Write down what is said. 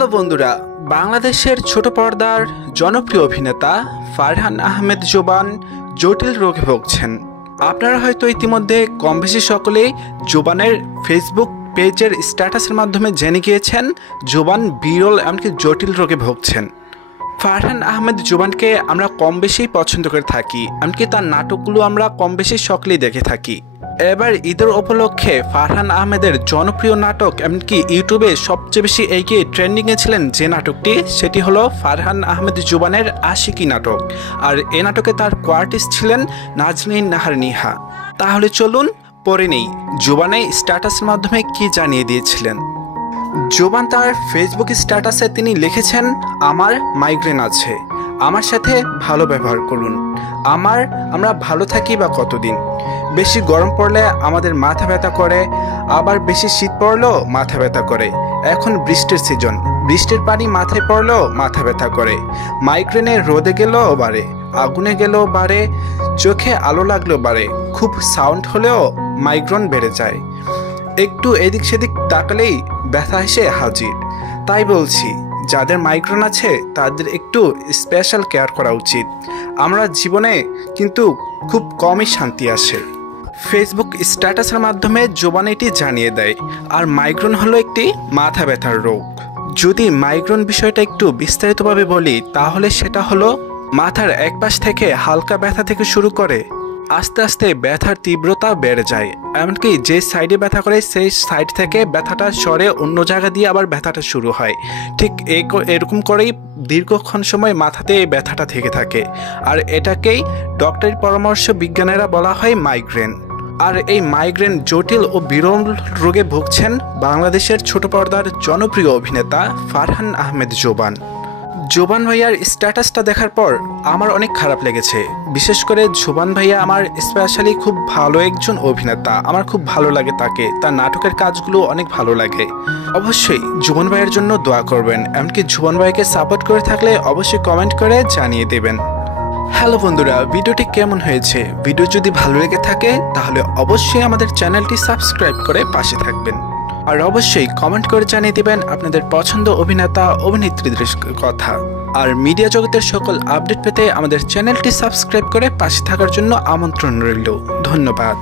Hello বন্ধুরা, বাংলাদেশের ছোট পর্দার জনপ্রিয় অভিনেতা ফারহান আহমেদ জোবান জটিল রোগে ভুগছেন। আপনারা হয়তো ইতিমধ্যে কম বেশি সকলেই জোবানের ফেসবুক পেজের স্ট্যাটাসের মাধ্যমে জেনে গিয়েছেন জোবান বিরল এমনকি জটিল রোগে ভুগছেন। ফারহান আহমেদ জোবানকে আমরা কম বেশি পছন্দ করে থাকি, এমনকি তার নাটকগুলো আমরা কম বেশি সকলেই দেখে থাকি। এবার ঈদের উপলক্ষে ফারহান আহমেদের জনপ্রিয় নাটক এমনকি ইউটিউবে সবচেয়ে বেশি এগিয়ে ট্রেন্ডিংয়ে ছিলেন যে নাটকটি, সেটি হলো ফারহান আহমেদ জোবানের আশিকি নাটক। আর এই নাটকে তার কোয়ার্টিস্ট ছিলেন নাজনীন নাহার নিহা। তাহলে চলুন পড়ে নেই জোবানের স্ট্যাটাসের মাধ্যমে কি জানিয়ে দিয়েছিলেন। জোবান তার ফেসবুক স্ট্যাটাসে তিনি লিখেছেন, আমার মাইগ্রেন আছে, আমার সাথে ভালো ব্যবহার করুন। আমরা ভালো থাকি বা কতদিন। বেশি গরম পড়লে আমাদের মাথা ব্যথা করে, আবার বেশি শীত পড়লেও মাথা ব্যথা করে। এখন বৃষ্টির সিজন, বৃষ্টির পানি মাথায় পড়লেও মাথা ব্যথা করে। মাইগ্রেনে রোদে গেলেও বাড়ে, আগুনে গেলেও বাড়ে, চোখে আলো লাগলেও বাড়ে। খুব সাউন্ড হলেও মাইগ্রেন বেড়ে যায়। একটু এদিক সেদিক তাকালেই ব্যথা এসে হাজির। তাই বলছি, যাদের মাইগ্রেন আছে তাদের একটু স্পেশাল কেয়ার করা উচিত। আমরা জীবনে কিন্তু খুব কমই শান্তি আসে। ফেসবুক স্ট্যাটাসের মাধ্যমে জোবান এটি জানিয়ে দেয়। আর মাইগ্রেন হলো একটি মাথা ব্যথার রোগ। যদি মাইগ্রেন বিষয়টা একটু বিস্তারিতভাবে বলি, তাহলে সেটা হলো মাথার এক পাশ থেকে হালকা ব্যথা থেকে শুরু করে আস্তে আস্তে ব্যথার তীব্রতা বেড়ে যায়। এমনকি যে সাইডে ব্যথা করে সেই সাইড থেকে ব্যথাটা সরে অন্য জায়গা দিয়ে আবার ব্যথাটা শুরু হয়। ঠিক এরকম করেই দীর্ঘক্ষণ সময় মাথাতে এই ব্যথাটা থেকে থাকে। আর এটাকেই ডক্টরি পরামর্শ বিজ্ঞানীরা বলা হয় মাইগ্রেন। আর এই মাইগ্রেন জটিল ও বিরল রোগে ভুগছেন বাংলাদেশের ছোট পর্দার জনপ্রিয় অভিনেতা ফারহান আহমেদ জোবান। জোবান ভাইয়ার স্ট্যাটাসটা দেখার পর আমার অনেক খারাপ লেগেছে। বিশেষ করে জোবান ভাইয়া আমার স্পেশালি খুব ভালো একজন অভিনেতা। আমার খুব ভালো লাগে তাকে, তার নাটকের কাজগুলো অনেক ভালো লাগে। অবশ্যই জোবান ভাইয়ের জন্য দোয়া করবেন, এমনকি জোবান ভাইকে সাপোর্ট করে থাকলে অবশ্যই কমেন্ট করে জানিয়ে দেবেন। হ্যালো বন্ধুরা, ভিডিওটি কেমন হয়েছে? ভিডিও যদি ভালো লেগে থাকে তাহলে অবশ্যই আমাদের চ্যানেলটি সাবস্ক্রাইব করে পাশে থাকবেন। আর অবশ্যই কমেন্ট করে জানিয়ে দেবেন আপনাদের পছন্দ অভিনেতা অভিনেত্রীদের কথা। আর মিডিয়া জগতের সকল আপডেট পেতে আমাদের চ্যানেলটি সাবস্ক্রাইব করে পাশে থাকার জন্য আমন্ত্রণ রইল। ধন্যবাদ।